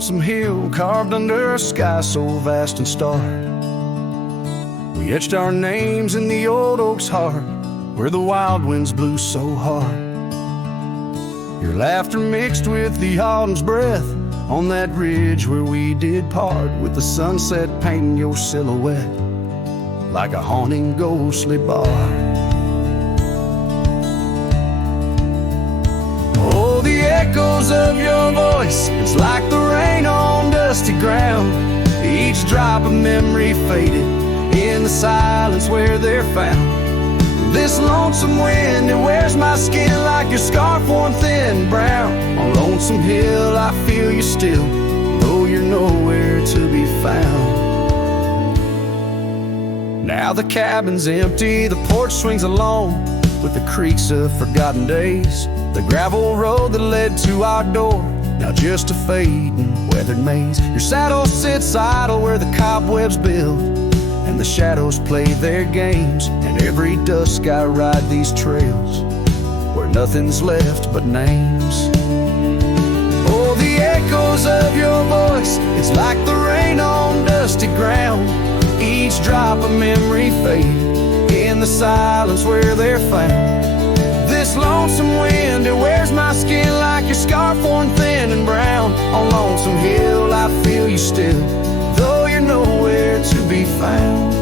lonesome hill carved under a sky so vast and starry. We etched our names in the old oak's heart where the wild winds blew so hard. Your laughter mixed with the autumn's breath on that ridge where we did part, with the sunset painting your silhouette like a haunting ghostly bar. Oh, the echoes of your voice, it's like the rain on dusty ground. Each drop of memory faded in the silence where they're found. This lonesome wind, it wears my skin like your scarf worn thin brown. On Lonesome Hill I feel you still, though you're nowhere to be found. Now the cabin's empty, the porch swings alone with the creaks of forgotten days. The gravel road that led to our door, now just a fading weathered maze. Your saddle sits idle where the cobwebs build, and the shadows play their games. And every dusk I ride these trails where nothing's left but names. Oh, the echoes of your voice, it's like the rain on dusty ground. Each drop of memory fade in the silence where they're found. This lonesome wind, it wears my skin like your scarf worn thin and brown. On Lonesome Hill I feel you still, though you're nowhere to be found.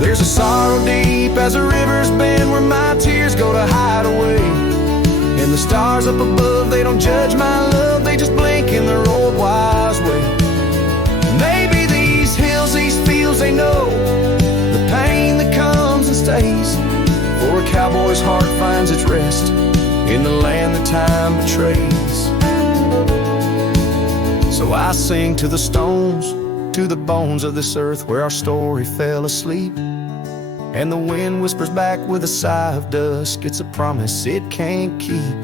There's a sorrow deep as the rivers bend where my tears go to hide away. And the stars up above, they don't judge my love, they just blink in their old wise way. Maybe these hills, these fields, they know the pain that comes and stays. For a cowboy's heart finds its rest in the land that time betrays. So I sing to the stones, to the bones of this earth where our story fell asleep. And the wind whispers back with a sigh of dusk, it's a promise it can't keep.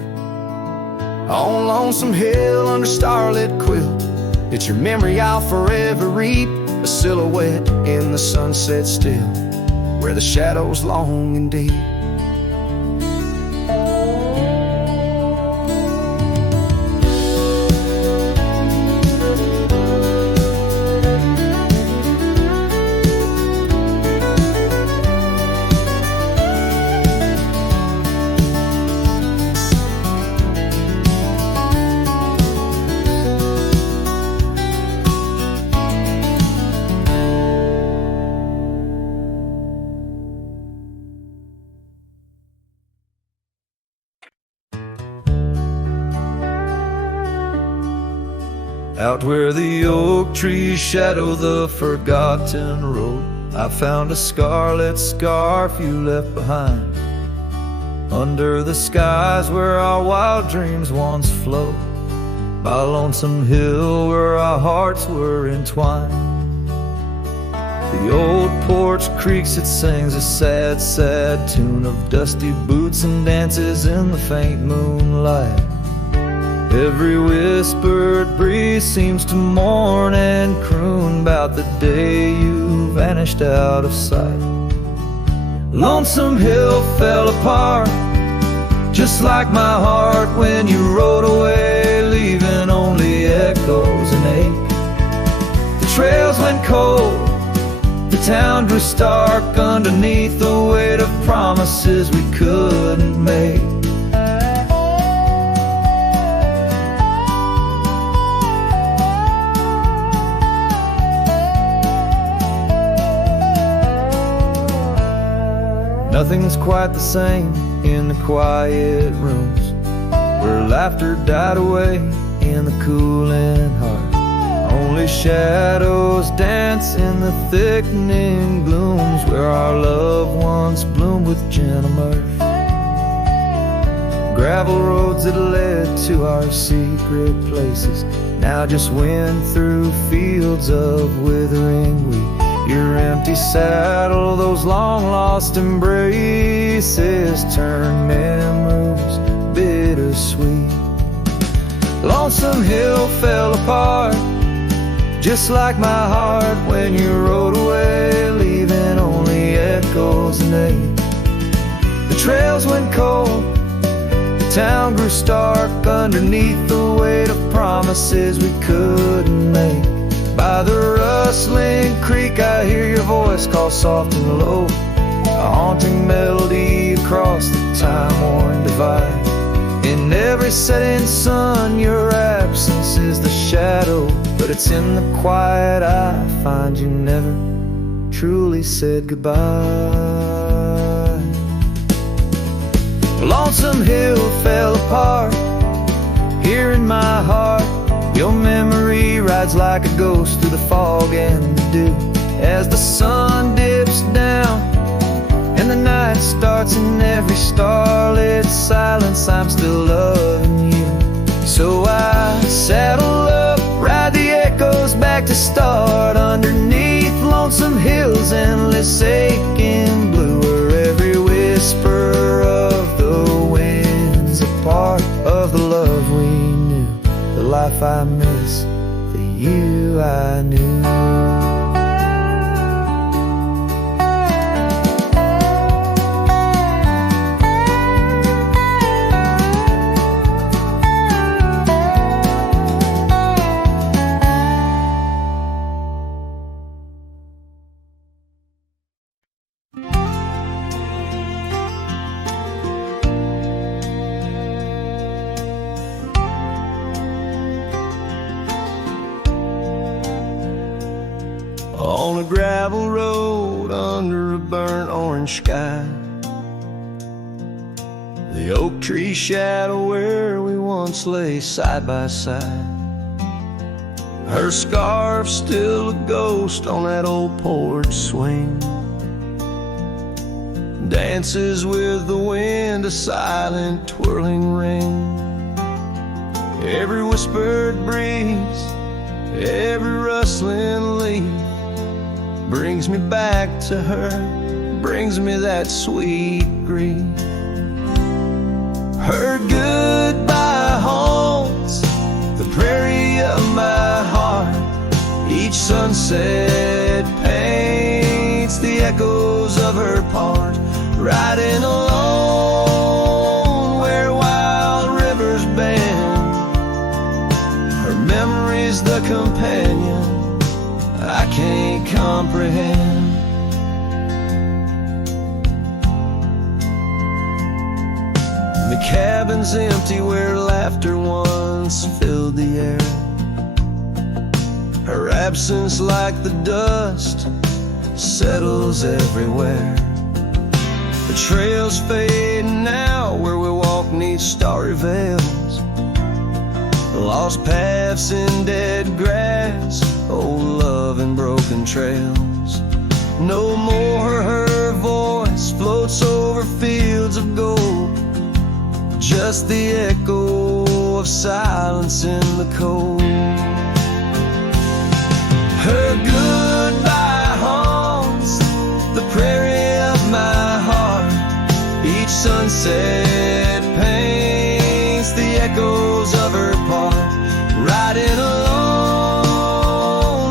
On Lonesome Hill under starlit quilt, it's your memory I'll forever reap. A silhouette in the sunset still, where the shadows long and deep. Out where the oak trees shadow the forgotten road, I found a scarlet scarf you left behind. Under the skies where our wild dreams once flowed, by Lonesome Hill where our hearts were entwined. The old porch creaks, it sings a sad, sad tune of dusty boots and dances in the faint moonlight. Every whispered breeze seems to mourn and croon about the day you vanished out of sight. Lonesome Hill fell apart, just like my heart when you rode away, leaving only echoes and ache. The trails went cold, the town grew stark underneath the weight of promises we couldn't make. Nothing's quite the same in the quiet rooms where laughter died away in the cooling heart. Only shadows dance in the thickening glooms where our love once bloomed with gentle mirth. Gravel roads that led to our secret places now just went through fields of withering wheat. Your empty saddle, those long-lost embraces turn memories bittersweet. Lonesome Hill fell apart, just like my heart when you rode away, leaving only echoes and ache. The trails went cold, the town grew stark underneath the weight of promises we couldn't make. By the rustling creek I hear your voice call soft and low, a haunting melody across the time-worn divide. In every setting sun your absence is the shadow, but it's in the quiet I find you never truly said goodbye. Lonesome Hill fell apart here in my heart. Your memory rides like a ghost through the fog and the dew. As the sun dips down and the night starts, in every starlit silence I'm still loving you. So I saddle up, ride the echoes back to start, underneath Lonesome Hill's endless aching blue, where every whisper of the wind's a part of the love we knew, the life I miss, the you I knew. On a gravel road under a burnt orange sky, the oak tree shadow where we once lay side by side. Her scarf still a ghost on that old porch swing, dances with the wind, a silent twirling ring. Every whispered breeze, every rustling leaf brings me back to her, brings me that sweet grief. Her goodbye haunts the prairie of my heart. Each sunset paints the echoes of her part. Riding alone where wild rivers bend, her memory's the companion I can't comprehend. The cabin's empty where laughter once filled the air. Her absence like the dust settles everywhere. The trails fade now where we walk neath starry veils, lost paths in dead grass, old love and broken trails. No more her voice floats over fields of gold, just the echo of silence in the cold. Her goodbye haunts the prairie of my heart. Each sunset paints the echoes of her part. Riding alone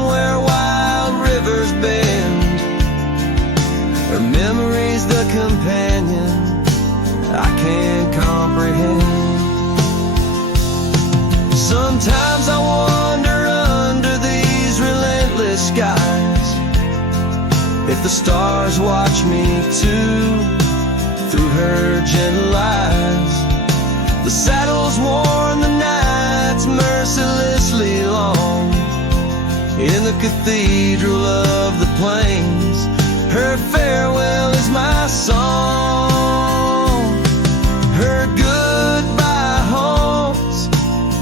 where wild rivers bend, her memory's the companion I can't comprehend. Sometimes I wander under these relentless skies, if the stars watch me too, through her gentle eyes. The saddle's worn, the night's mercilessly long, in the cathedral of the plains, her farewell is my song. Her goodbye haunts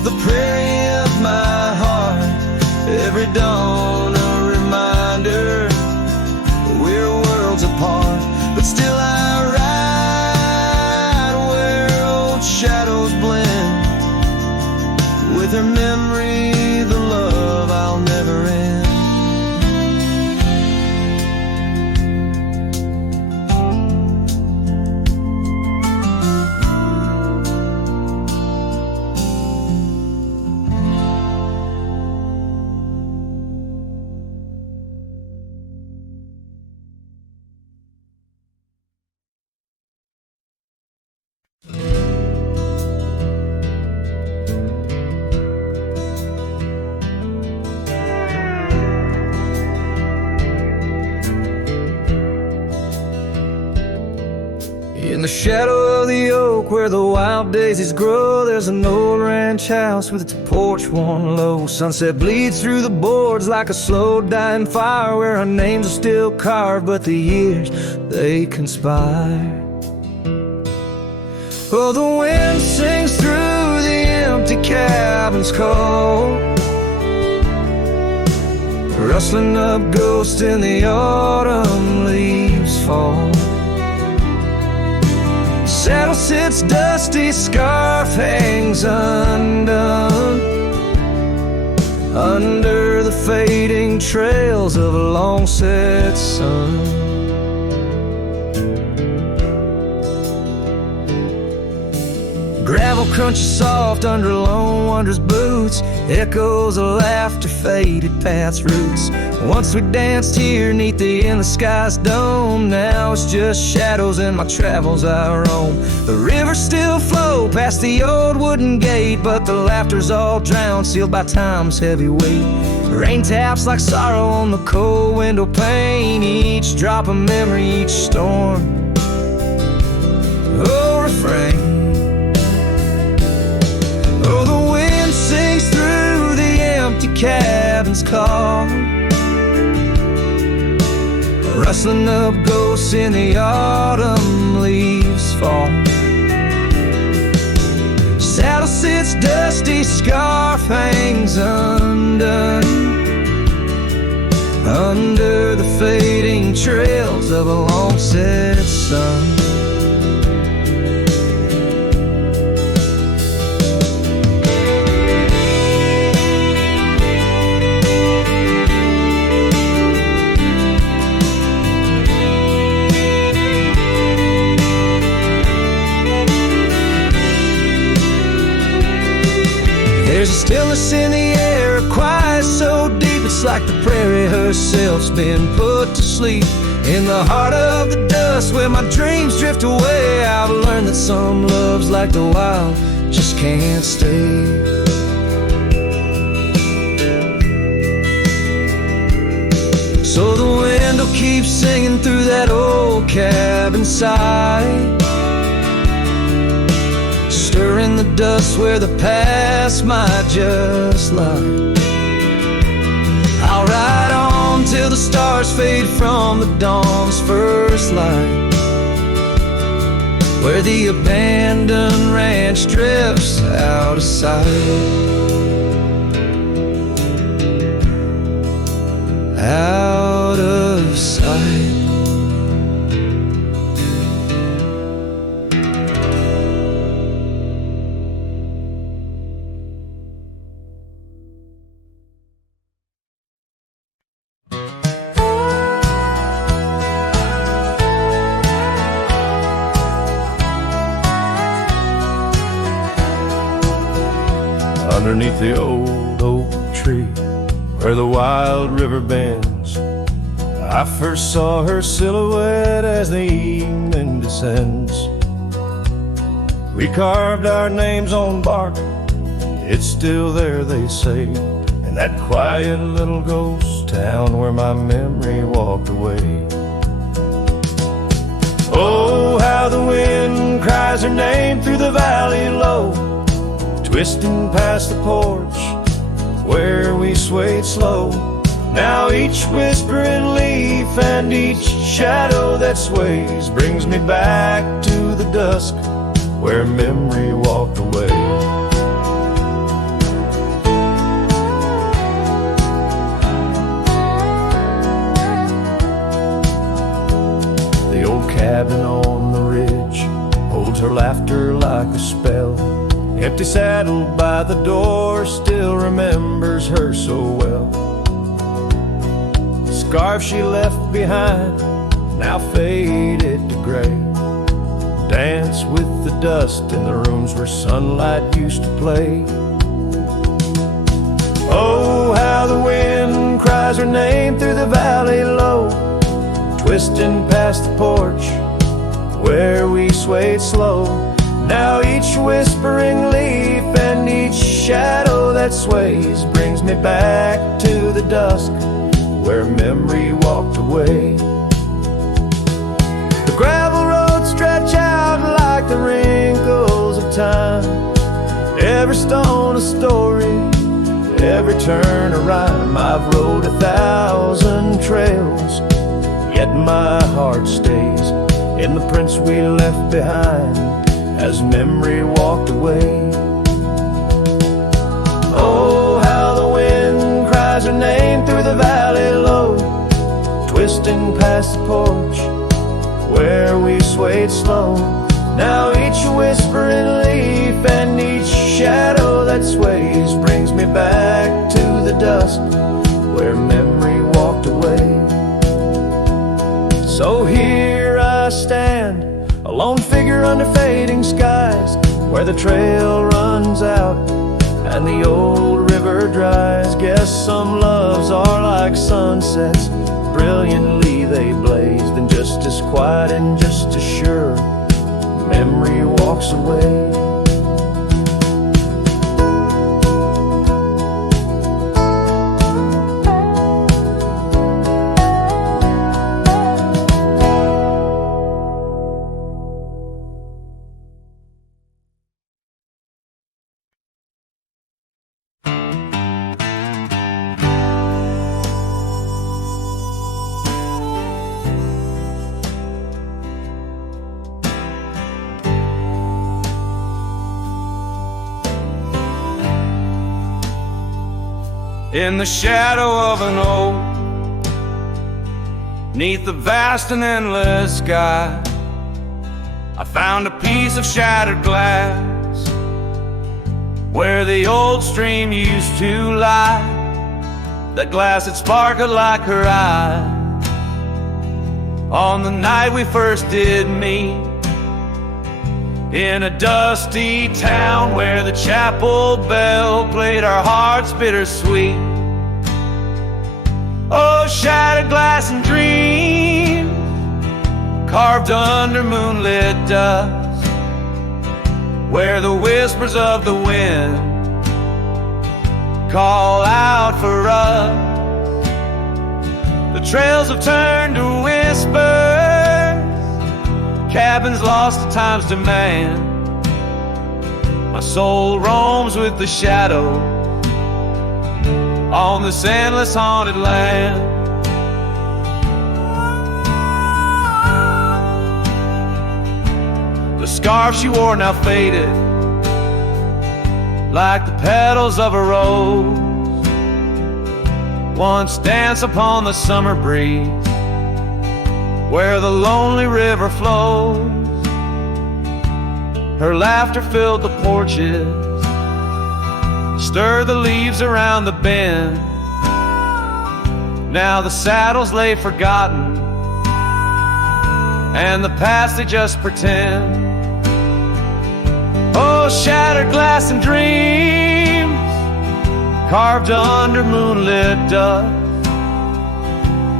the prairie of my heart. Every dawn a reminder we're worlds apart, but still I ride where old shadows blend, with her memory the love I'll never end. In the shadow of the oak where the wild daisies grow, there's an old ranch house with its porch worn low. Sunset bleeds through the boards like a slow dying fire, where our names are still carved but the years, they conspire. Oh, the wind sings through the empty cabin's call, rustling up ghosts in the autumn leaves fall. Saddle sits dusty, scarf hangs undone, under the fading trails of a long set sun. Gravel crunches soft under lone wanderer's boots, echoes of laughter faded past roots. Once we danced here neath the endless sky's dome, now it's just shadows in my travels I roam. The rivers still flow past the old wooden gate, but the laughter's all drowned, sealed by time's heavy weight. Rain taps like sorrow on the cold window pane, each drop a memory, each storm. Oh, refrain. Oh, the wind sings through the empty cabin's call, rustling up ghosts in the autumn leaves fall. Saddle sits dusty, scarf hangs undone, under the fading trails of a long set sun. There's a stillness in the air, a quiet so deep it's like the prairie herself's been put to sleep. In the heart of the dust where my dreams drift away, I've learned that some loves like the wild just can't stay. So the wind will keep singing through that old cabin side, stirring the dust where the past might just lie. I'll ride on till the stars fade from the dawn's first light, where the abandoned ranch drifts out of sight. Out of sight. Underneath the old oak tree where the wild river bends, I first saw her silhouette as the evening descends. We carved our names on bark, it's still there they say, in that quiet little ghost town where my memory walked away. Oh, how the wind cries her name through the valley low, twisting past the porch where we swayed slow. Now each whispering leaf and each shadow that sways brings me back to the dusk where memory walked away. The old cabin on the ridge holds her laughter like a spell. Empty saddle by the door still remembers her so well. The scarf she left behind, now faded to gray, dance with the dust in the rooms where sunlight used to play. Oh, how the wind cries her name through the valley low, twisting past the porch where we swayed slow. Now each whispering leaf and each shadow that sways brings me back to the dusk where memory walked away. The gravel roads stretch out like the wrinkles of time. Every stone a story, every turn a rhyme. I've rode 1,000 trails, yet my heart stays in the prints we left behind as memory walked away. Oh, how the wind cries her name through the valley low, twisting past the porch where we swayed slow. Now each whispering leaf and each shadow that sways brings me back to the dust where memory walked away. So here I stand, a lone figure under fading skies, where the trail runs out and the old river dries. Guess some loves are like sunsets, brilliantly they blazed, and just as quiet and just as sure, memory walks away. In the shadow of an oak, 'neath the vast and endless sky, I found a piece of shattered glass where the old stream used to lie. That glass had sparkled like her eye on the night we first did meet, in a dusty town where the chapel bell played our hearts bittersweet. Oh, shattered glass and dreams carved under moonlit dust, where the whispers of the wind call out for us. The trails have turned to whispers, cabins lost to time's demand. My soul roams with the shadow on this endless haunted land. The scarf she wore now faded like the petals of a rose, once danced upon the summer breeze where the lonely river flows. Her laughter filled the porches, stirred the leaves around the bend. Now the saddles lay forgotten, and the past they just pretend. Oh, shattered glass and dreams carved under moonlit dust,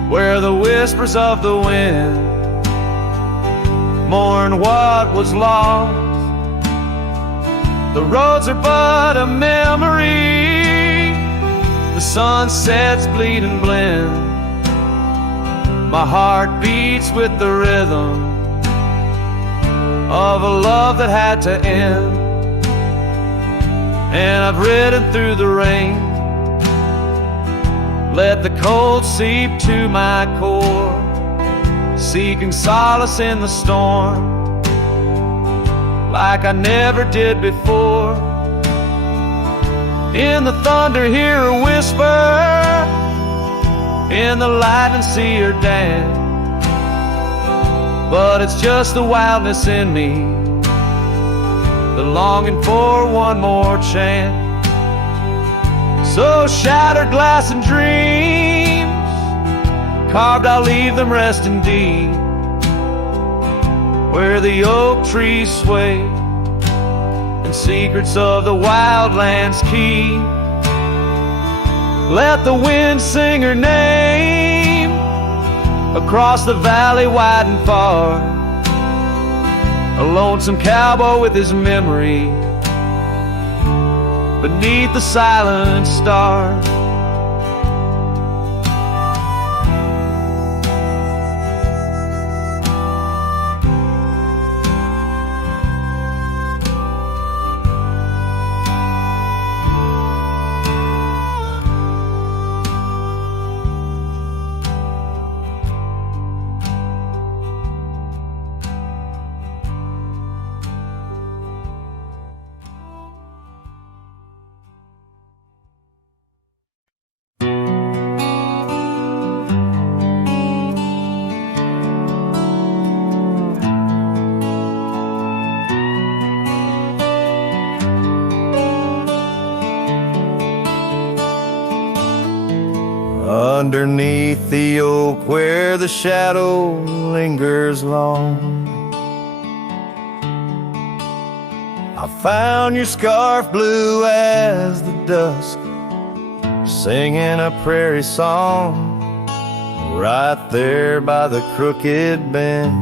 where the whispers of the wind mourn what was lost. The roads are but a memory, the sunsets bleed and blend. My heart beats with the rhythm of a love that had to end. And I've ridden through the rain, let the cold seep to my core, seeking solace in the storm like I never did before. In the thunder hear her whisper, in the lightning see her dance. But it's just the wildness in me, the longing for one more chance. So shattered glass and dreams carved, I'll leave them resting deep, where the oak trees sway and secrets of the wildlands keep. Let the wind sing her name across the valley wide and far, a lonesome cowboy with his memory beneath the silent stars. underneath the oak where the shadow lingers long. I found your scarf blue as the dusk, singing a prairie song, right there by the crooked bend.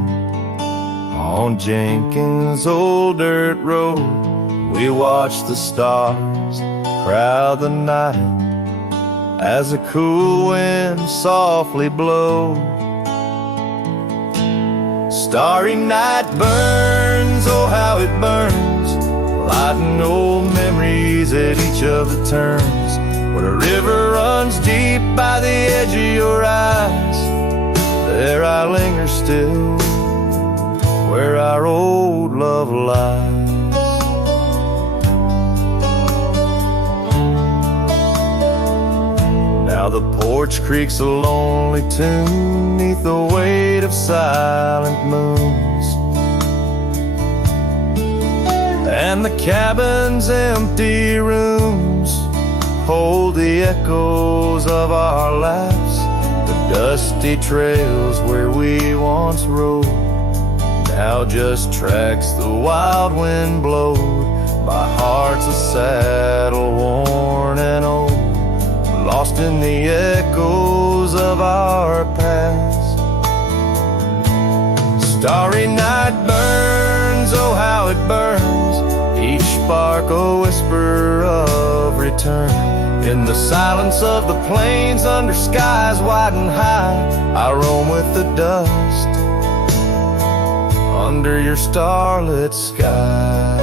On Jenkins' old dirt road, we watched the stars crowd the night as a cool wind softly blows. Starry night burns, oh how it burns, lighting old memories at each of the turns. Where the river runs deep by the edge of your eyes, there I linger still, where our old love lies. Now the porch creaks a lonely tune neath the weight of silent moons, and the cabin's empty rooms hold the echoes of our laughs, the dusty trails where we once rode, now just tracks the wild wind blowed by hearts a saddle worn and old, lost in the echoes of our past. Starry night burns, oh how it burns, each spark a whisper of return. In the silence of the plains under skies wide and high, I roam with the dust under your starlit sky.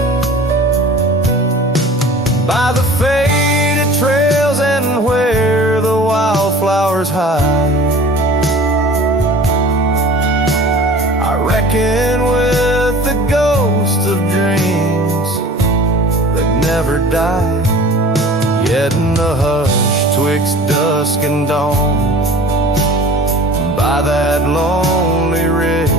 By the faded trails and where the wildflowers hide, I reckon with the ghosts of dreams that never die. Yet in the hush twixt dusk and dawn, by that lonely ridge,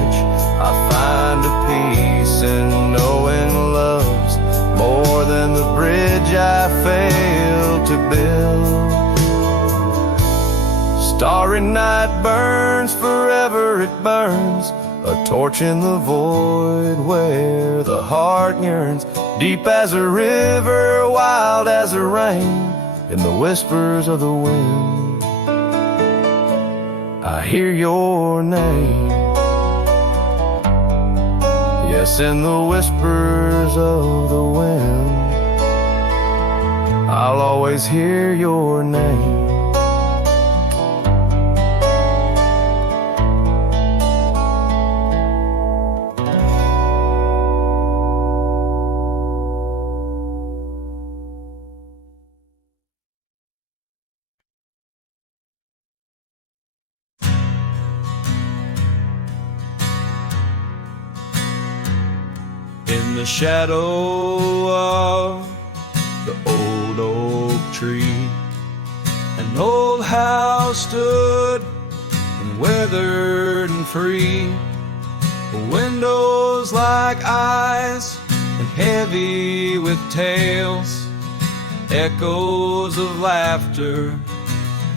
I find a peace in knowing love's more than the bridge I failed to build. Starry night burns, forever it burns, a torch in the void where the heart yearns, deep as a river, wild as a rain, in the whispers of the wind I hear your name. Yes, in the whispers of the wind I'll always hear your name. In the shadow of the old oak tree, an old house stood and weathered and free, windows like eyes and heavy with tales, echoes of laughter,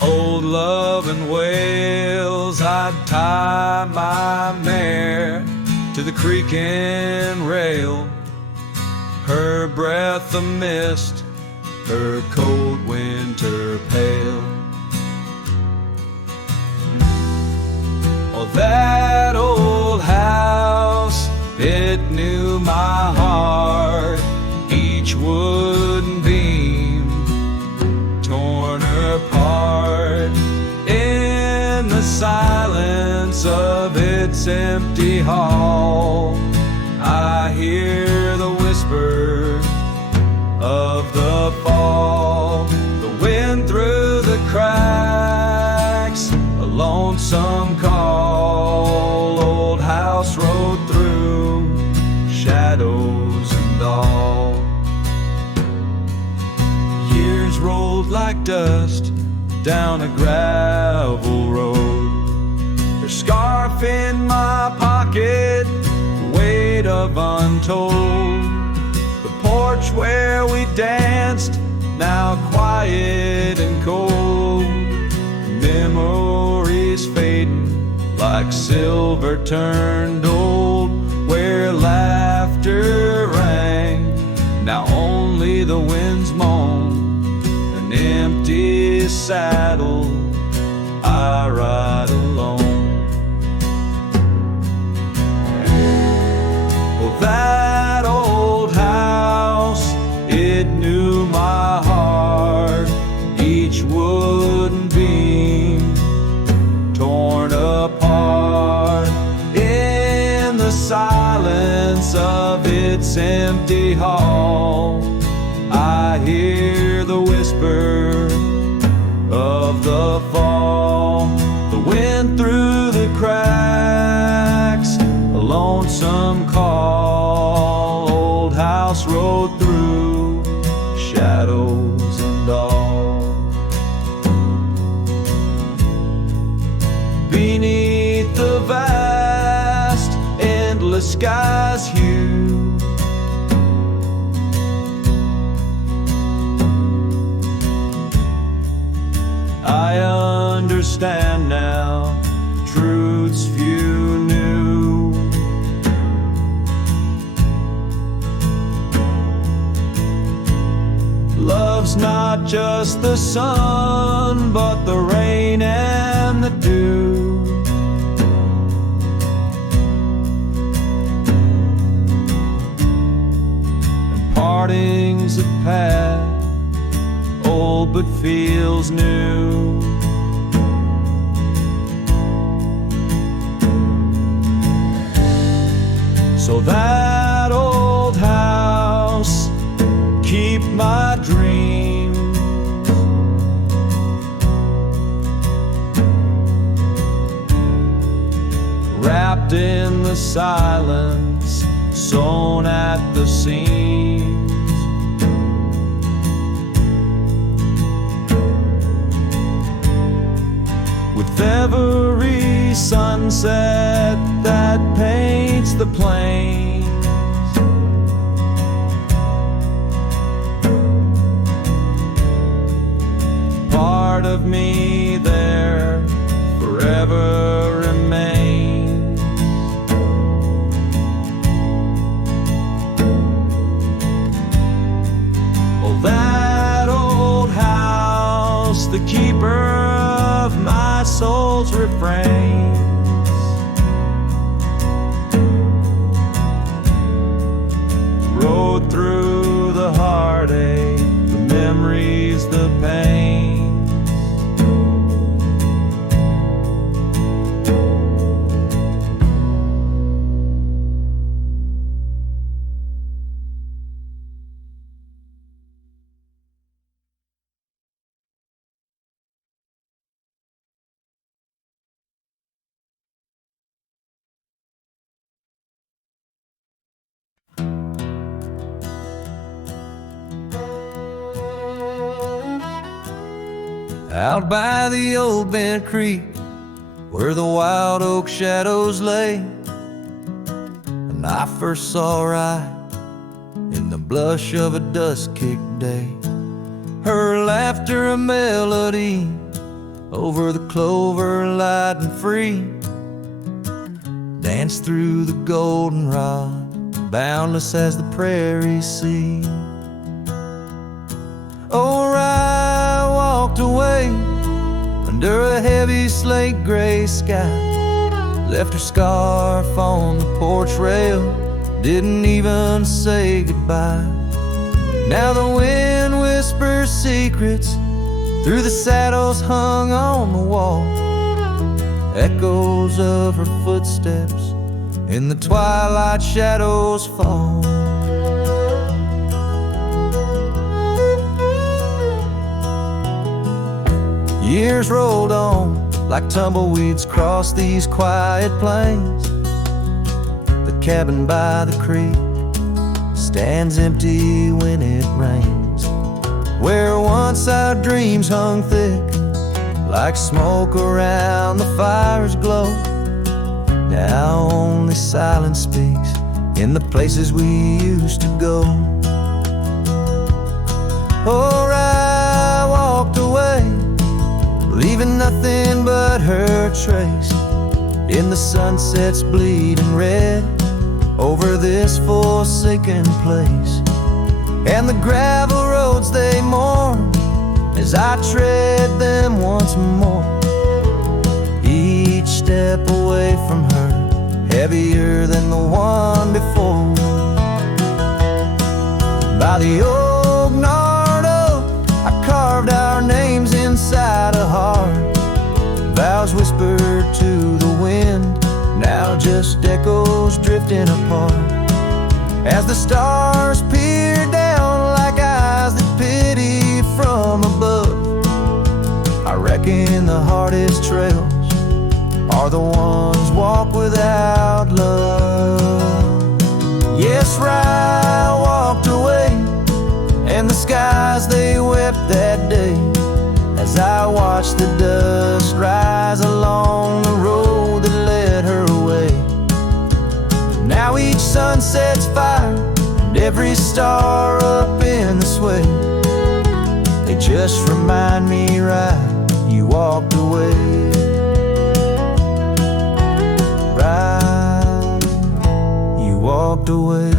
old love and wails. I'd tie my mare to the creaking rail, her breath a mist, her cold winter pale. Oh, that old house, it knew my heart, each wooden beam torn apart. In the silence of its empty hall, I hear the whisper of the fall, the wind through the cracks, a lonesome call. Old house rode through shadows and all. Years rolled like dust down a gravel road, her scarf in my pocket, weight of untold. The porch where we danced, now quiet and cold. Memories is fading like silver turned old, where laughter rang. Now only the winds moan, an empty saddle, I ride alone. Well, that old house, it knew my heart, each wooden beam torn apart. In the silence of its empty hall, I hear the whisper of the fall. The wind through the cracks, a lonesome call. Old house road through shadows and all. Beneath the vast, endless sky's hue, I understand now truths few knew. Love's not just the sun, but the rain and the dew. And partings of past, old but feels new. So that old house, keep my dreams. Wrapped in the silence, sewn at the seams. With every sunset that paints the plains, part of me there forever remains. Oh, that old house, the keeper of my soul's refrains, rode through the heartache, the memories, the pains. Out by the old bent creek, where the wild oak shadows lay, and I first saw right in the blush of a dust-kicked day. Her laughter a melody over the clover, light and free, danced through the goldenrod, boundless as the prairie sea. Oh, I walked away under a heavy slate gray sky, left her scarf on the porch rail, didn't even say goodbye. Now the wind whispers secrets through the saddles hung on the wall, echoes of her footsteps in the twilight shadows fall. Years rolled on like tumbleweeds across these quiet plains. The cabin by the creek stands empty when it rains, where once our dreams hung thick like smoke around the fire's glow. Now only silence speaks in the places we used to go. Oh, I walked away, leaving nothing but her trace in the sunset's bleeding red over this forsaken place. And the gravel roads they mourn as I tread them once more, each step away from her heavier than the one before. By the old gnarled oak, I carved our names inside a heart. Vows whispered to the wind, now just echoes drifting apart. As the stars peer down like eyes that pity from above, I reckon the hardest trails are the ones walked without love. Yes, Rye walked away, and the skies they wept that day, as I watched the dust rise along the road that led her away. Now each sunset's fire, and every star up in the sway, they just remind me, right, you walked away. Right, you walked away.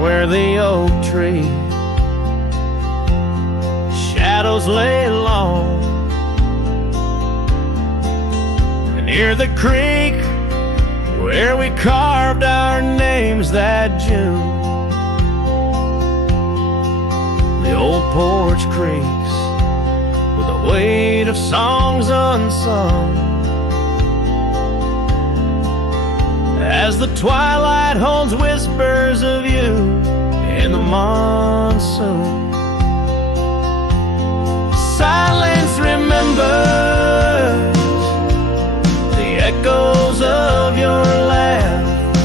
Where the oak tree shadows lay long, and near the creek where we carved our names that June, the old porch creaks with the weight of songs unsung, as the twilight holds whispers of you in the monsoon. Silence remembers the echoes of your laugh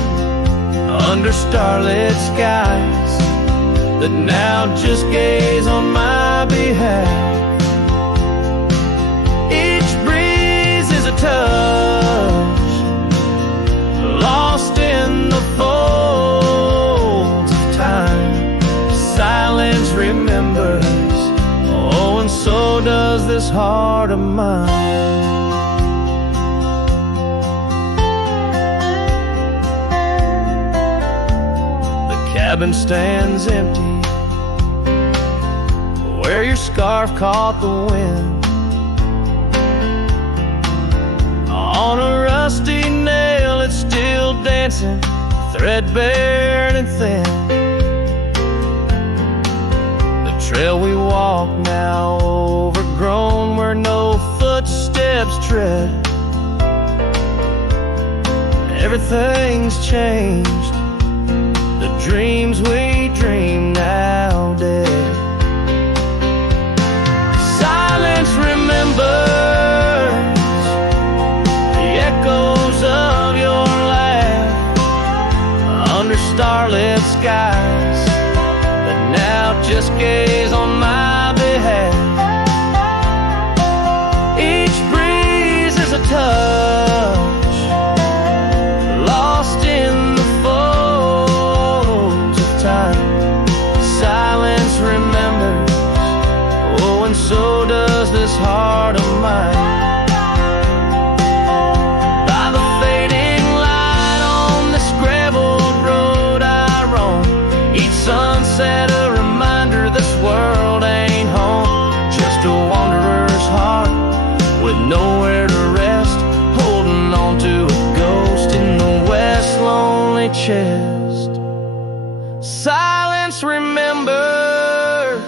under starlit skies that now just gaze on my behalf. Each breeze is a touch lost in the folds of time. Silence remembers, oh, and so does this heart of mine. The cabin stands empty where your scarf caught the wind. On a rusty nail it's still dancing, threadbare and thin. The trail we walk now overgrown where no footsteps tread. Everything's changed, the dreams we dream now dead. Silence remembers echoes of your laugh under starlit skies that now just gaze on my behalf. Each breeze is a touch lost in the folds of time. Silence remembers, oh, and so does this heart of mine. Sunset, a reminder this world ain't home, just a wanderer's heart with nowhere to rest, holding on to a ghost in the west lonely chest. Silence remembers,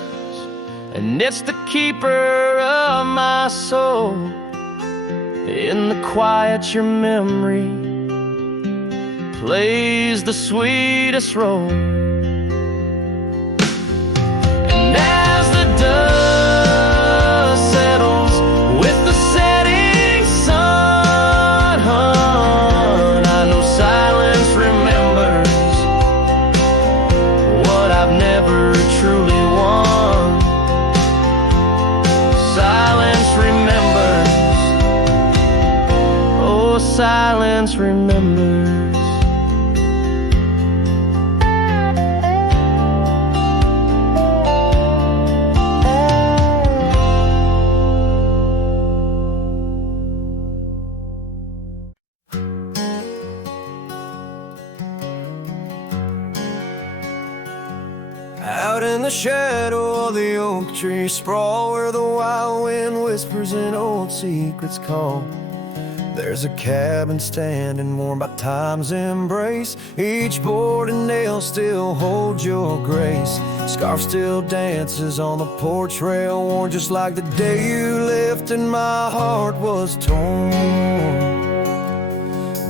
and it's the keeper of my soul. In the quiet your memory plays the sweetest role. silence remembers. Out in the shadow of the oak tree sprawl, where the wild wind whispers and old secrets call, there's a cabin standing warm by time's embrace. Each board and nail still holds your grace. Scarf still dances on the porch rail, worn just like the day you left and my heart was torn.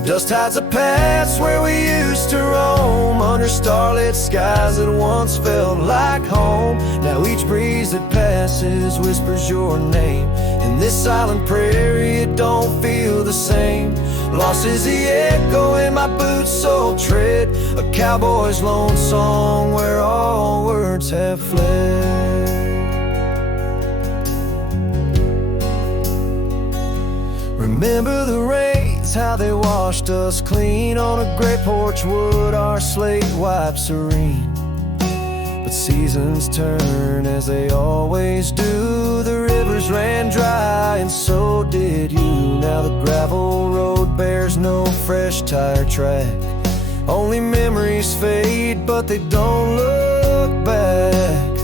Dust hides the past where we used to roam, under starlit skies that once felt like home. Now each breeze that passes whispers your name. In this silent prairie it don't feel the same. Lost is the echo in my boots so tread, a cowboy's lone song where all words have fled. Remember the rains, how they washed us clean on a gray porch wood, our slate white serene. But seasons turn as they always do. The rivers ran dry and so did you. Now the gravel road bears no fresh tire track. Only memories fade, but they don't look back.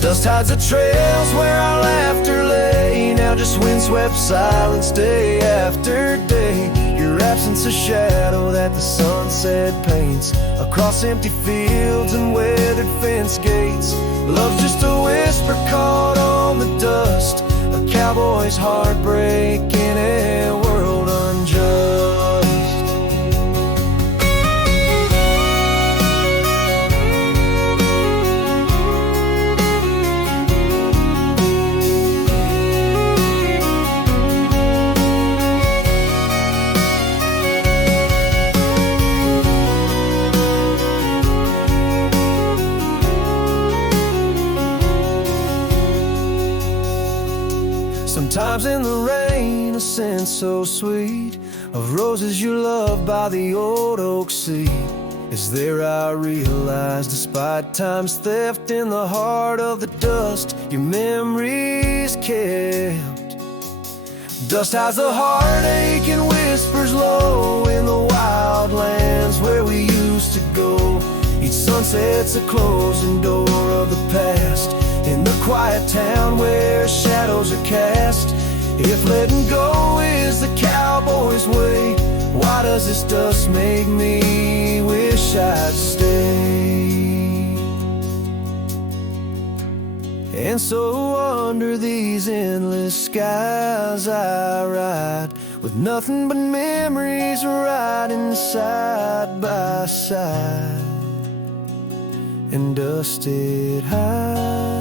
Dust hides the trails where our laughter lay. Now just windswept silence day after day. Your absence a shadow that the sunset paints across empty fields and weathered fence gates. Love's just a whisper caught on the dust, a cowboy's heartbreak in a world unjust. Sometimes in the rain, a scent so sweet of roses you loved by the old oak seat is there. I realize, despite time's theft, in the heart of the dust, your memories kept. Dust hides the heartache and whispers low in the wild lands where we used to go. Each sunset's a closing door of the past, in the quiet town where shadows are cast. If letting go is the cowboy's way, why does this dust make me wish I'd stay? And so under these endless skies I ride, with nothing but memories riding side by side, and dust it hides.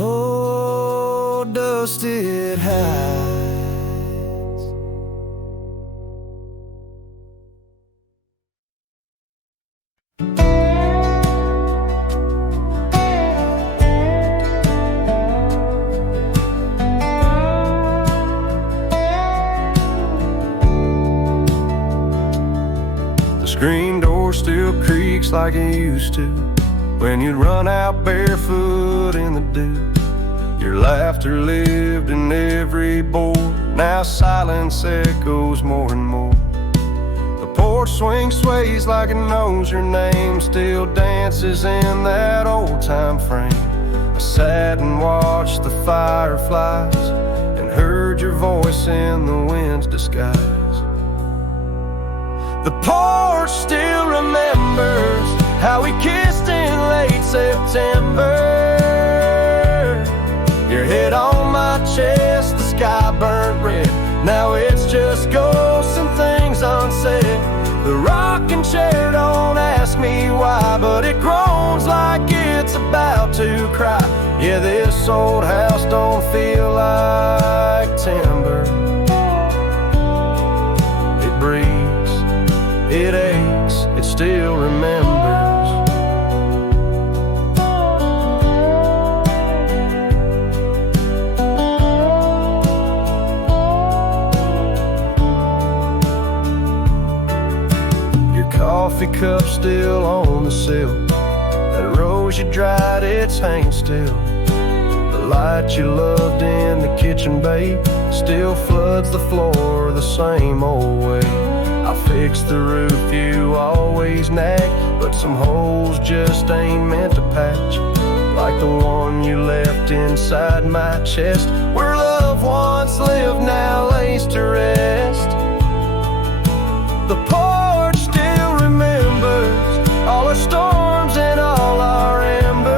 Oh, dust it hides. The screen door still creaks like it used to when you'd run out barefoot in the dew. Your laughter lived in every board. Now silence echoes more and more. The porch swing sways like it knows your name, still dances in that old time frame. I sat and watched the fireflies and heard your voice in the wind's disguise. The porch still remembers how we kissed in late September. Your head on my chest, the sky burnt red. Now it's just ghosts and things unsaid. The rocking chair don't ask me why, but it groans like it's about to cry. Yeah, this old house don't feel like timber. It breathes, it aches, it still remembers. cup still on the sill. That rose you dried, it's hanging still. The light you loved in the kitchen, babe, still floods the floor the same old way. I fixed the roof you always nagged, but some holes just ain't meant to patch, like the one you left inside my chest, where love once lived now lays to rest. The porch still remembers all our storms and all our embers.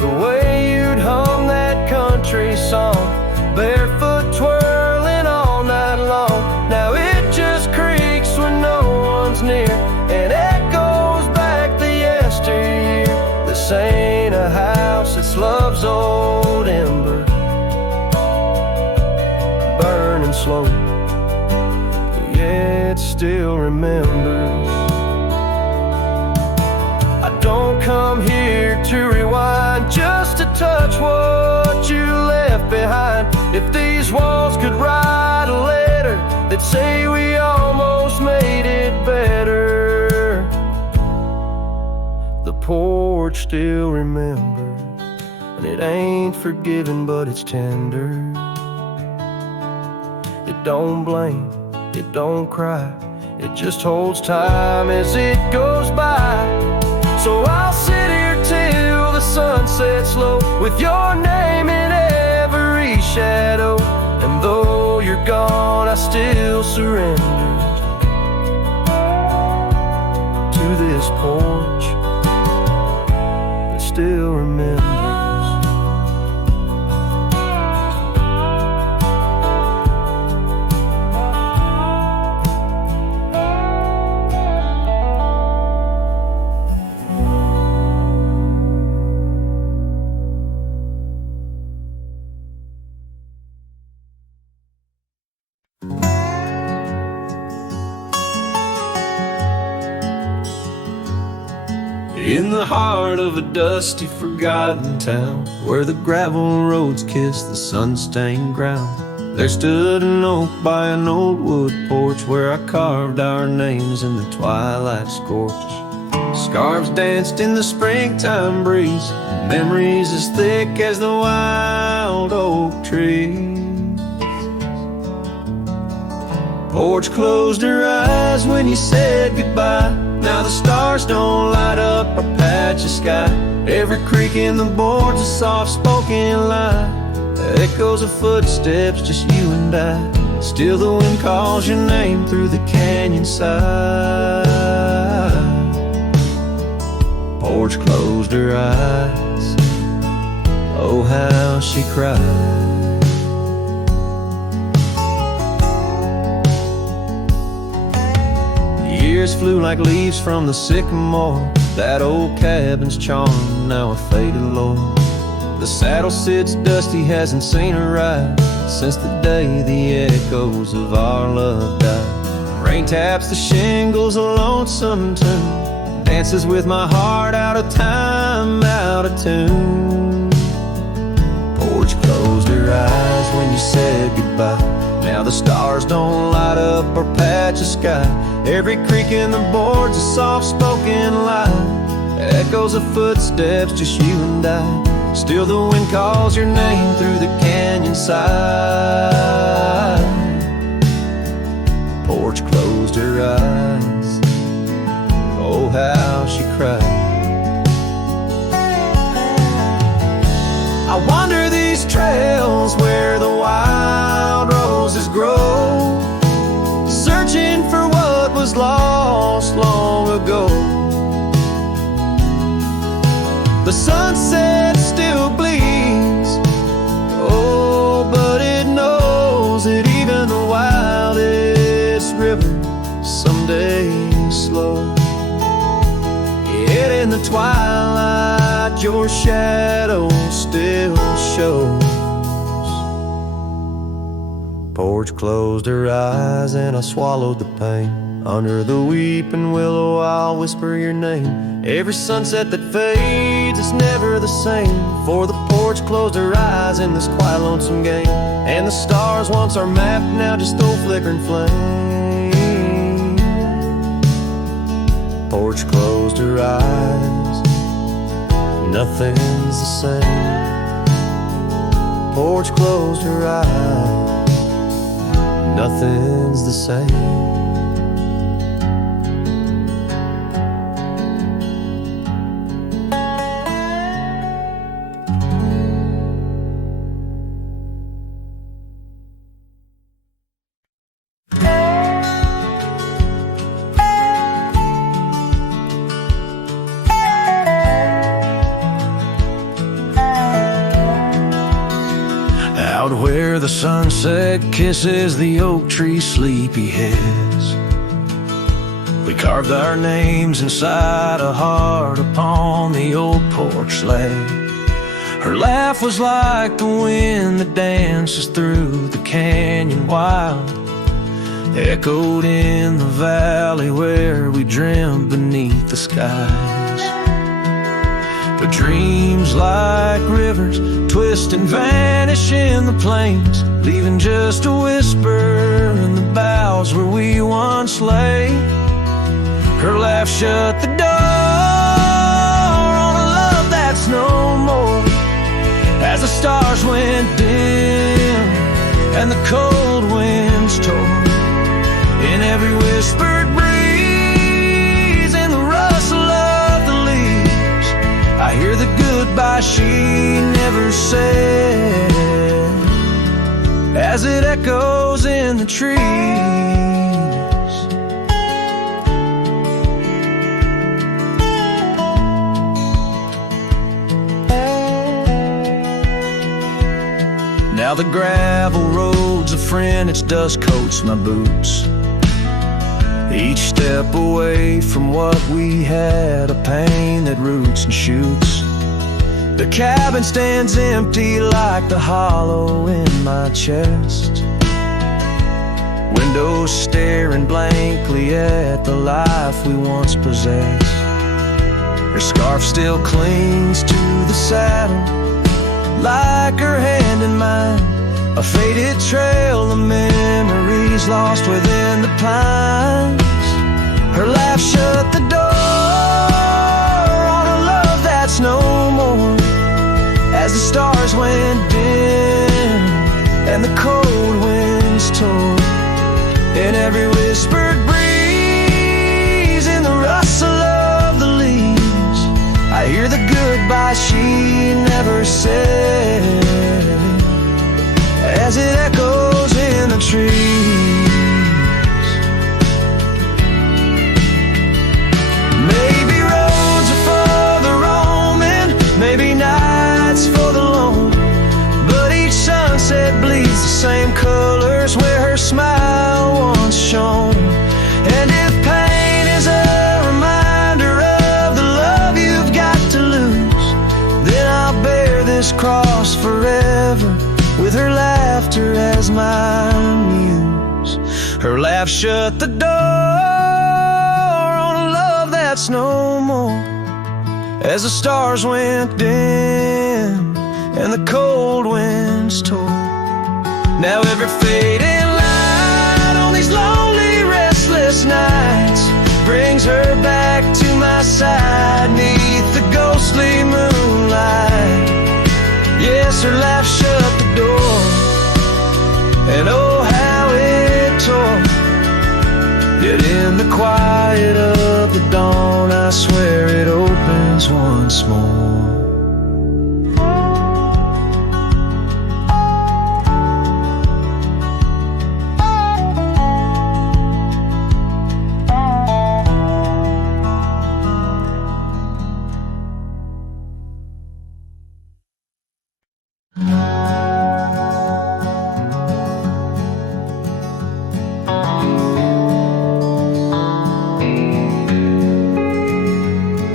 The way you'd hum that country song, barefoot twirling all night long. Now it just creaks when no one's near and echoes back the yesteryear. This ain't a house, it's love's old ember, burning slow. Yeah, it still remembers. I don't come here to rewind, just to touch what you left behind. If these walls could write a letter, they'd say we almost made it better. The porch still remembers, and it ain't forgiving, but it's tender. It don't blame, it don't cry, it just holds time as it goes by. So I'll sit here till the sun sets low, with your name in every shadow. And though you're gone, I still surrender to this porch that still remembers. In the heart of a dusty, forgotten town, where the gravel roads kiss the sun-stained ground, there stood an oak by an old wood porch, where I carved our names in the twilight scorch. Scarves danced in the springtime breeze, memories as thick as the wild oak trees. Porch closed her eyes when you said goodbye. Now the stars don't light up our patch of sky. Every creak in the board's a soft-spoken lie, echoes of footsteps, just you and I. Still the wind calls your name through the canyon side. Porch closed her eyes, oh how she cried. Years flew like leaves from the sycamore. That old cabin's charm, now a faded lore. The saddle sits dusty, hasn't seen a ride since the day the echoes of our love died. Rain taps the shingles, a lonesome tune dances with my heart, out of time, out of tune. Porch closed her eyes when you said goodbye. Now the stars don't light up our patch of sky. Every creak in the board's a soft-spoken lie, echoes of footsteps, just you and I. Still the wind calls your name through the canyon side. Porch closed her eyes, oh how she cried. I wander these trails where the wild roses grow, searching for what was lost long ago. The sunset still bleeds, oh, but it knows that even the wildest river someday slow. Yet in the twilight your shadow still shows. Porch closed her eyes and I swallowed the pain. Under the weeping willow I'll whisper your name. Every sunset that fades is never the same, for the porch closed her eyes in this quiet lonesome game. And the stars once our map, now just old flickering flame. Porch closed her eyes, nothing's the same. Porch closed her eyes, nothing's the same. Out where the sunset kisses the oak tree sleepy heads, we carved our names inside a heart upon the old porch slab. Her laugh was like the wind that dances through the canyon wild, echoed in the valley where we dreamed beneath the skies. But dreams like rivers twist and vanish in the plains, leaving just a whisper in the boughs where we once lay. Her laugh shut the door on a love that's no more, as the stars went dim and the cold winds tore. In every whispered breeze, in the rustle of the leaves, I hear the goodbye she never said, as it echoes in the trees. Now the gravel road's a friend, its dust coats my boots. Each step away from what we had, a pain that roots and shoots. The cabin stands empty like the hollow in my chest, windows staring blankly at the life we once possessed. Her scarf still clings to the saddle, like her hand in mine, a faded trail of memories lost within the pines. Her laugh shut the door on a love that's no more, as the stars went dim and the cold winds tore. In every whispered breeze, in the rustle of the leaves, I hear the goodbye she never said, as it echoes in the trees. Maybe roads are for the roaming, maybe nights for the lone, but each sunset bleeds the same colors where her smile once shone. And if pain is a reminder of the love you've got to lose, then I'll bear this cross forever with her laughter as my muse. Her laugh shut the door on a love that's no more, as the stars went dim and the cold winds tore. Now every fading light on these lonely, restless nights brings her back to my side neath the ghostly moonlight. Yes, her laugh shut the door, and oh how it tore. Yet in the quiet of the dawn, I swear it opens once more.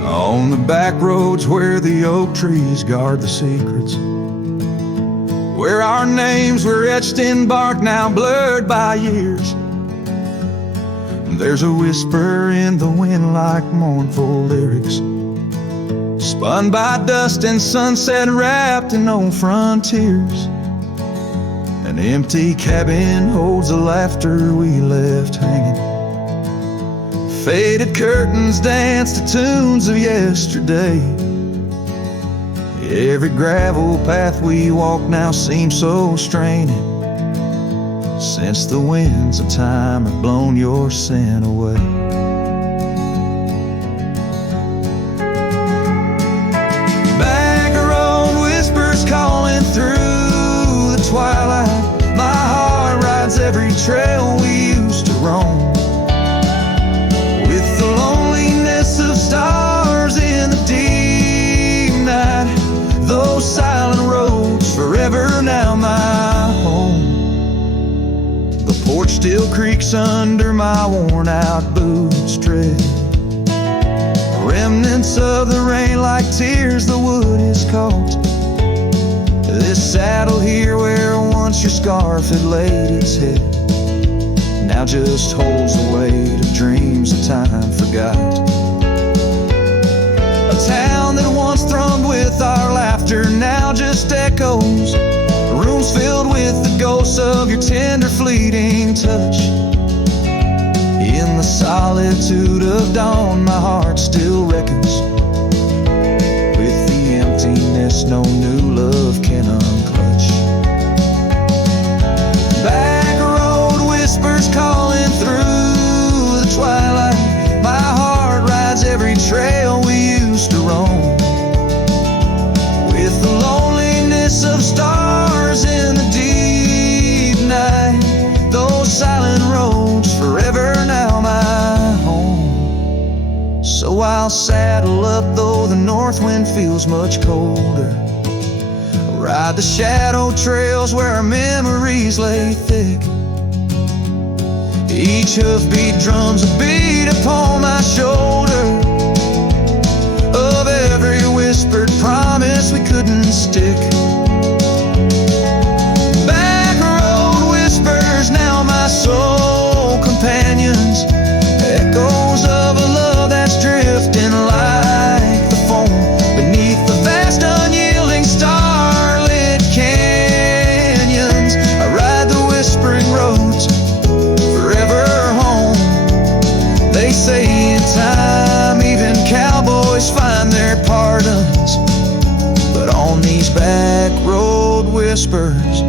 On the back roads where the oak trees guard the secrets, where our names were etched in bark now blurred by years, there's a whisper in the wind like mournful lyrics, spun by dust and sunset wrapped in old frontiers. An empty cabin holds the laughter we left hanging, Faded curtains dance to tunes of yesterday. Every gravel path we walk now seems so straining, since the winds of time have blown your sin away. Back road whispers calling through the twilight. My heart rides every trail we used to roam, with the loneliness of stars in the deep night. Those silent roads forever now my home. The porch still creaks under my worn out boots tread. Remnants of the rain like tears the wood has caught. This saddle here where once your scarf had laid its head now just holds the weight of dreams that time forgot. A town that once thrummed with our laughter now just echoes. Rooms filled with the ghosts of your tender fleeting touch. In the solitude of dawn, my heart still reckons with the emptiness no new love can unclutch. Back road whispers calling through the twilight. My heart rides every trail we used to roam, with the loneliness of stars in the deep night. Those silent roads forever now my home. So I'll saddle up though the north wind feels much colder, ride the shadow trails where our memories lay thick. Each hoofbeat drums a beat upon my shoulder of every whispered promise we couldn't stick. Back road whispers now my soul companions, echoes of a love that's drifting like the foam beneath the vast unyielding starlit canyons. I ride the whispering roads forever home. They say in time even cowboys find their pardons, but on these back road whispers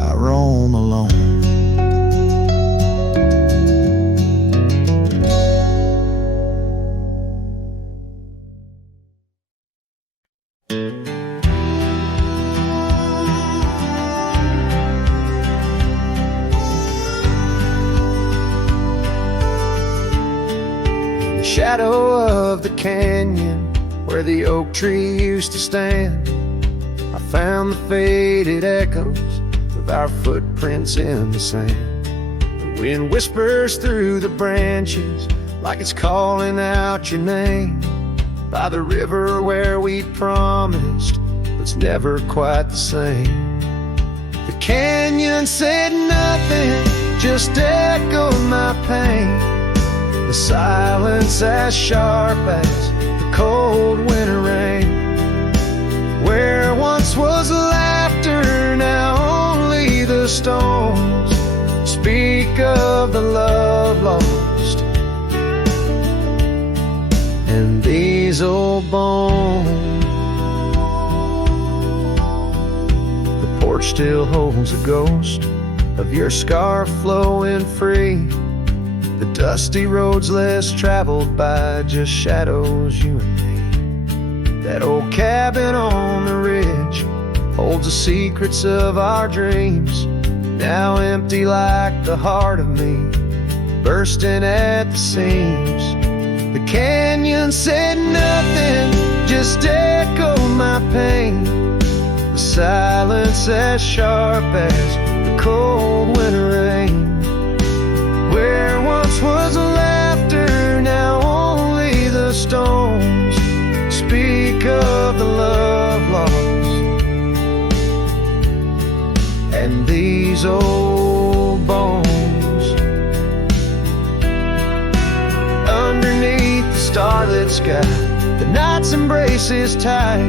I roam alone. Shadow of the canyon where the oak tree used to stand, I found the faded echoes of our footprints in the sand. The wind whispers through the branches like it's calling out your name. By the river where we promised it's never quite the same. The canyon said nothing, just echoed my pain. The silence as sharp as the cold winter rain. Where once was laughter, now only the stones speak of the love lost. And these old bones, the porch still holds a ghost of your scarf flowing free. The dusty roads less traveled by, just shadows, you and me. That old cabin on the ridge holds the secrets of our dreams, now empty like the heart of me, bursting at the seams. The canyon said nothing, just echoed my pain. The silence as sharp as the cold winter rain. Where once was laughter, now only the stones speak of the love lost. And these old bones, underneath the starlit sky, the night's embrace is tight.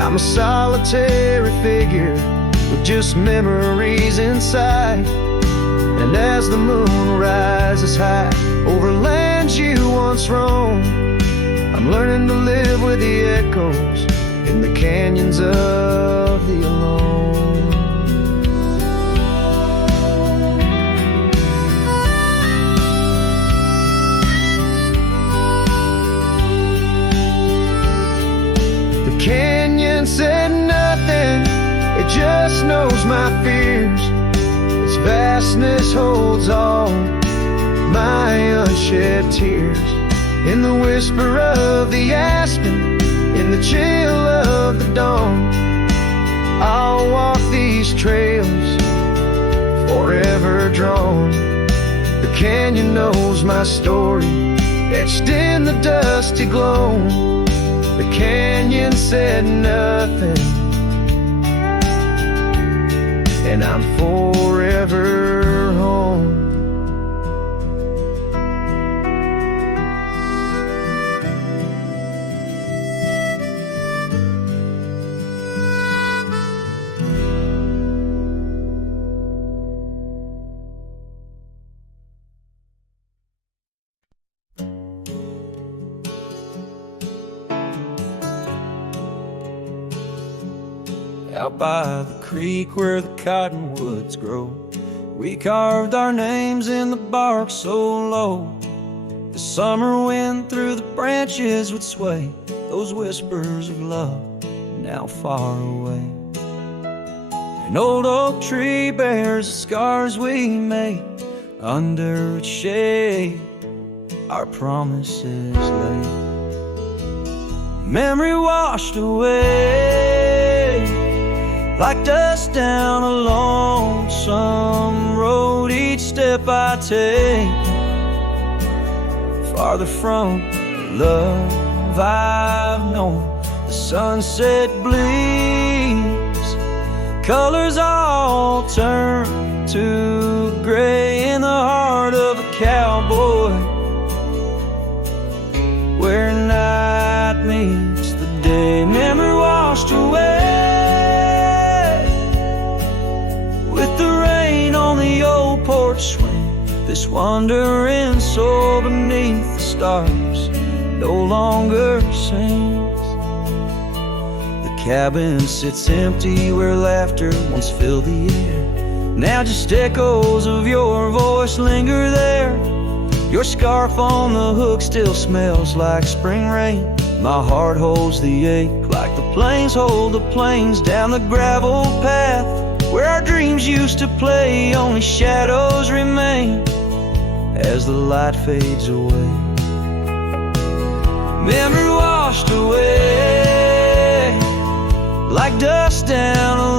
I'm a solitary figure with just memories inside. And as the moon rises high over lands you once roamed, I'm learning to live with the echoes in the canyons of the alone. The canyon said nothing, it just knows my fears. Its vastness holds all my unshed tears. In the whisper of the aspen, in the chill of the dawn, I'll walk these trails forever drawn. The canyon knows my story, etched in the dusty glow. The canyon said nothing, and I'm forever home. Out by the creek where the cottonwoods grow, we carved our names in the bark so low. The summer wind through the branches would sway those whispers of love now far away. An old oak tree bears the scars we made under its shade, our promises laid. Memory washed away like dust down a lonesome road. Each step I take farther from the love I've known. The sunset bleeds, colors all turn to gray in the heart of a cowboy, where night meets the day. Memory washed away with the rain on the old porch swing. This wandering soul beneath the stars no longer sings. The cabin sits empty where laughter once filled the air. Now just echoes of your voice linger there. Your scarf on the hook still smells like spring rain. My heart holds the ache like the plains hold the plains down the gravel path where our dreams used to play. Only shadows remain as the light fades away. Memory washed away like dust down a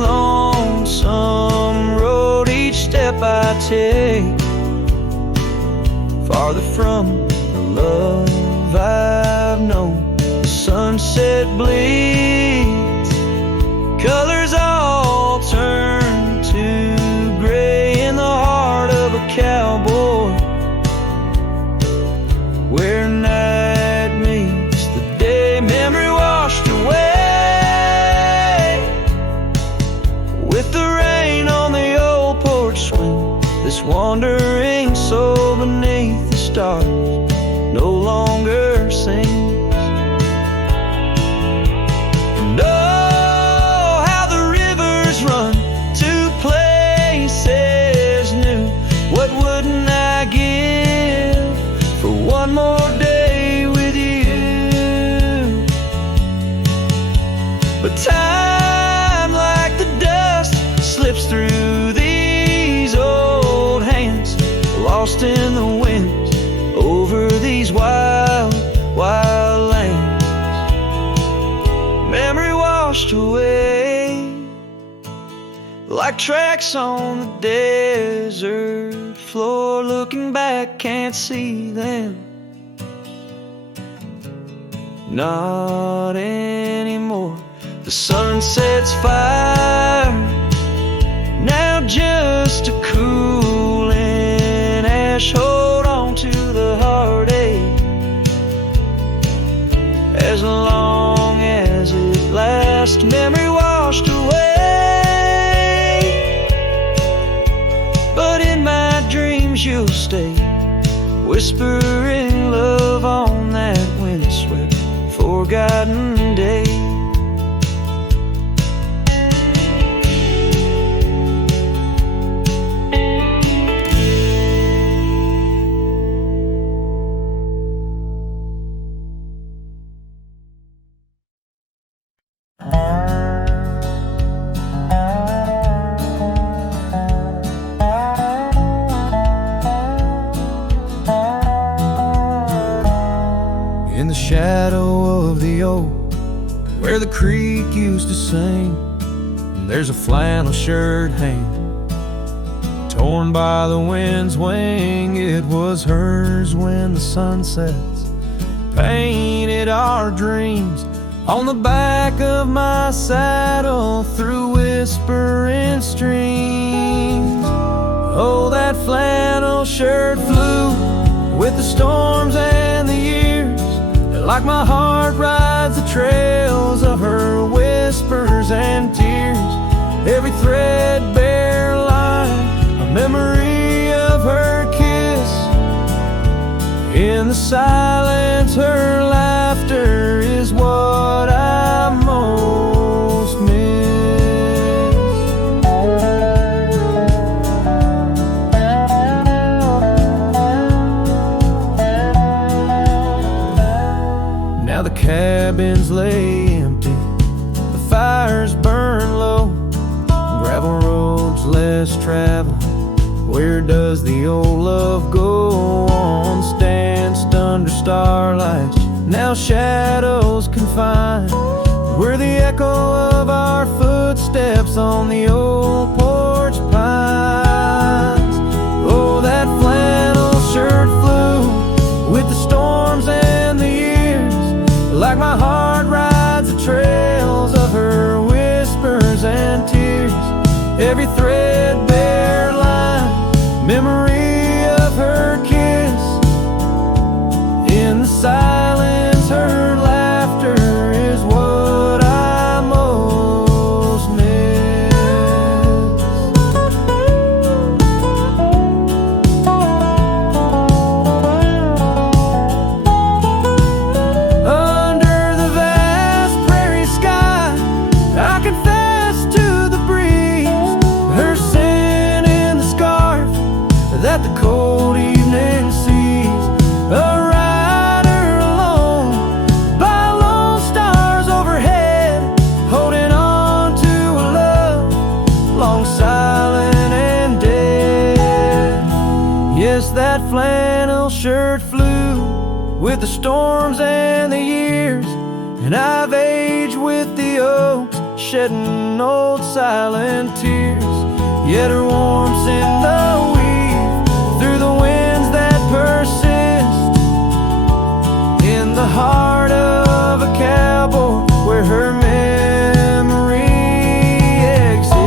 lonesome road. Each step I take farther from the love I've known. The sunset bleeds, colors all turn to gray in the heart of a cowboy, where night meets the day. Memory washed away with the rain on the old porch swing. This wandering soul beneath the stars no longer sings. And oh, how the rivers run to places new. What wouldn't I give for one more day with you? But time like the dust slips through these old hands, lost in the wind over these wild, wild lands. Memory washed away like tracks on the desert floor. Looking back, can't see them, not anymore. The sunset's fire, now just a cooling ash. Hold on to the heartache as long as it lasts. Memory washed away, but in my dreams whispering love on that windswept, forgotten day. In the shadow of the oak, where the creek used to sing, there's a flannel shirt hanging, torn by the wind's wing. It was hers when the sun sets painted our dreams on the back of my saddle through whispering streams. Oh, that flannel shirt flew with the storms and the years, like my heart rides the trails of her whispers and tears. Every threadbare line, a memory of her kiss. In the silence, her laughter is what I most miss. Now the cabins lay empty, the fires burn low, gravel roads less traveled. Where does the old love go on? Danced under starlights, now shadows confined. We're the echo of our footsteps on the old porch pines. Oh, that flannel shirt flew with the storms and the years, like my heart rides the trails of her whispers and tears. Every threadbare line, memory of her kiss. In the silence, her laughter is what I most miss. Under the vast prairie sky, I confess to the breeze, her sin in the scarf that the cold evening sees. A rider alone by lone stars overhead, holding on to a love long silent and dead. Yes, that flannel shirt flew with the storms and the years, and I've aged with the oaks, shedding old silent tears. Yet her warmth's in the weave, through the winds that persist. In the heart of a cowboy, where her memory exists.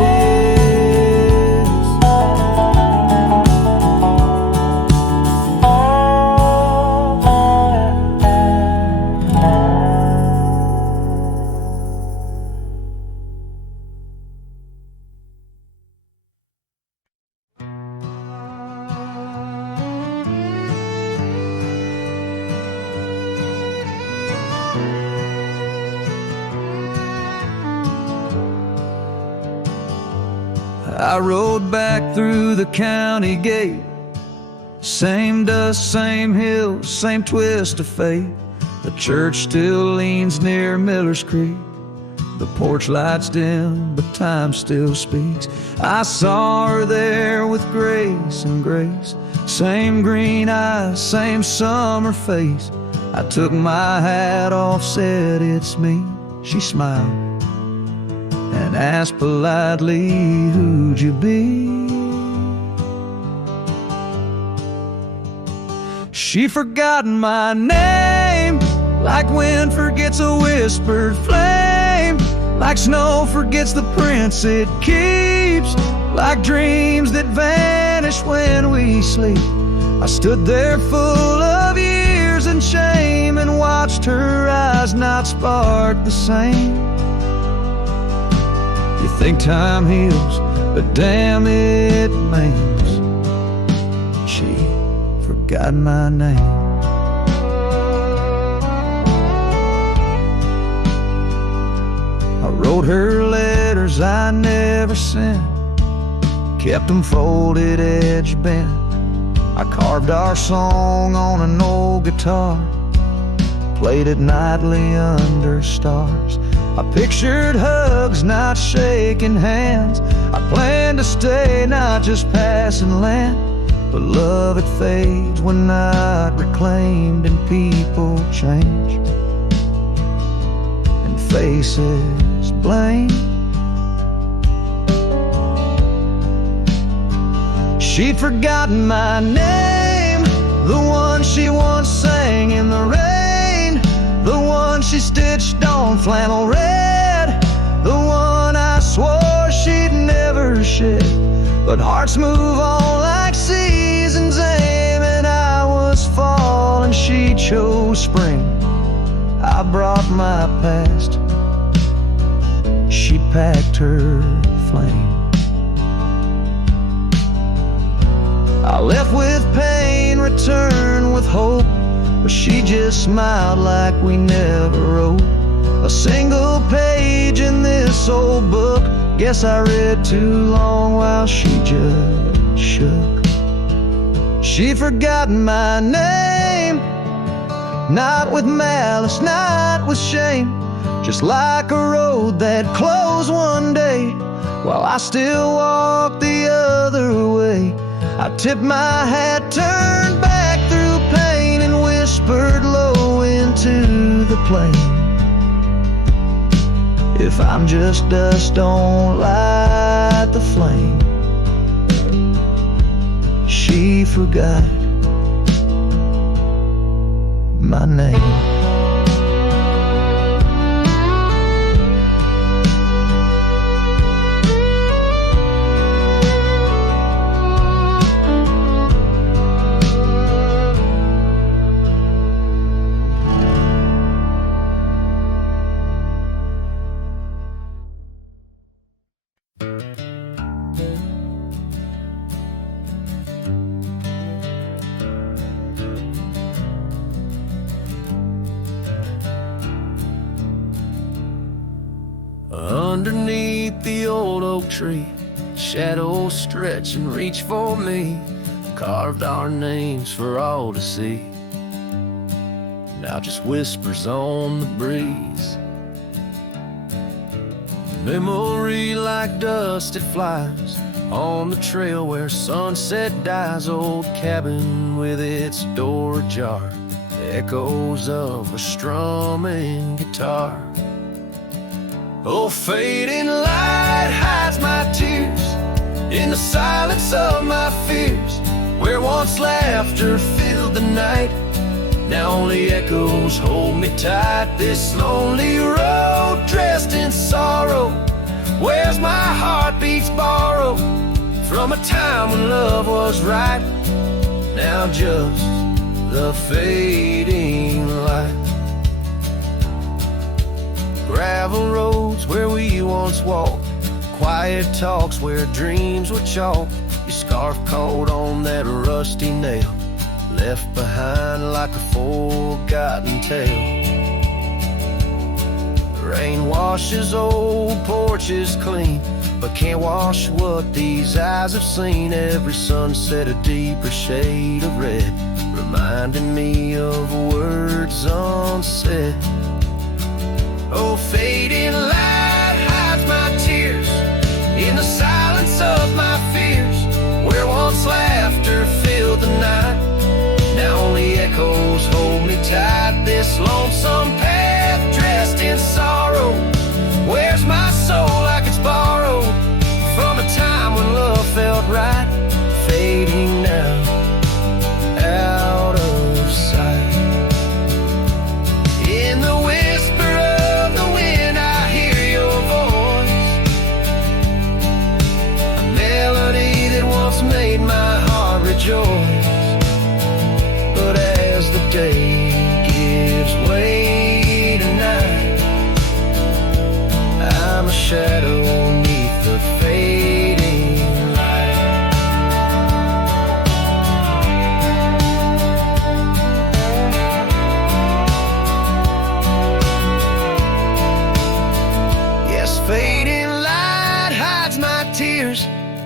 I rode back through the county gate, same dust, same hills, same twist of fate. The church still leans near Miller's Creek, the porch lights dim, but time still speaks. I saw her there with grace and grace, same green eyes, same summer face. I took my hat off, said it's me. She smiled and asked politely, who'd you be? She forgotten my name, like wind forgets a whispered flame, like snow forgets the prints it keeps, like dreams that vanish when we sleep. I stood there full of years and shame and watched her eyes not spark the same. You think time heals, but damn it maims. She forgot forgot my name. I wrote her letters I never sent, kept them folded, edge bent. I carved our song on an old guitar, played it nightly under stars. I pictured hugs, not shaking hands. I planned to stay, not just passing land. But love, it fades when not reclaimed, and people change, and faces blame. She'd forgotten my name, the one she once sang in the rain, the one she stitched on flannel red, the one I swore she'd never shed. But hearts move on like seasons aim, and I was fall and she chose spring. I brought my past, she packed her flame. I left with pain, returned with hope, but she just smiled like we never wrote a single page in this old book. Guess I read too long while she just shook. She'd forgotten my name, not with malice, not with shame, just like a road that closed one day while I still walk the other way. I tipped my hat, turned back through pain, and whispered low into the plain. If I'm just dust, don't light the flame. She forgot my name. Underneath the old oak tree, shadows stretch and reach for me, carved our names for all to see. Now just whispers on the breeze. Memory like dust, it flies on the trail where sunset dies. Old cabin with its door ajar, echoes of a strumming guitar. Oh, fading light hides my tears in the silence of my fears. Where once laughter filled the night, now only echoes hold me tight. This lonely road dressed in sorrow, where's my heartbeats borrowed from a time when love was right. Now just the fading light. Gravel roads where we once walked, quiet talks where dreams were chalk. Your scarf caught on that rusty nail, left behind like a forgotten tale. Rain washes old porches clean, but can't wash what these eyes have seen. Every sunset a deeper shade of red, reminding me of words unsaid. Oh, fading light hides my tears in the silence of my fears. Where once laughter filled the night, now only echoes hold me tight. This lonesome path dressed in sorrow, where's my soul like it's borrowed from a time when love felt right. Fading now, out of sight. In the whisper of the wind I hear your voice, a melody that once made my heart rejoice. But as the day gives way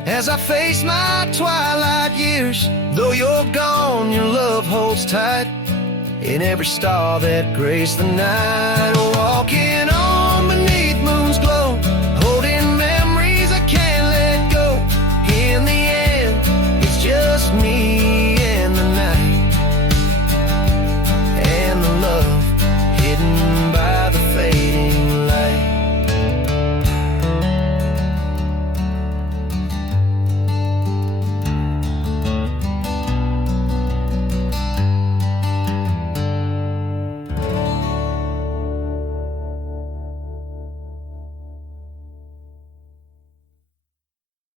as I face my twilight years. Though you're gone, your love holds tight in every star that graced the night.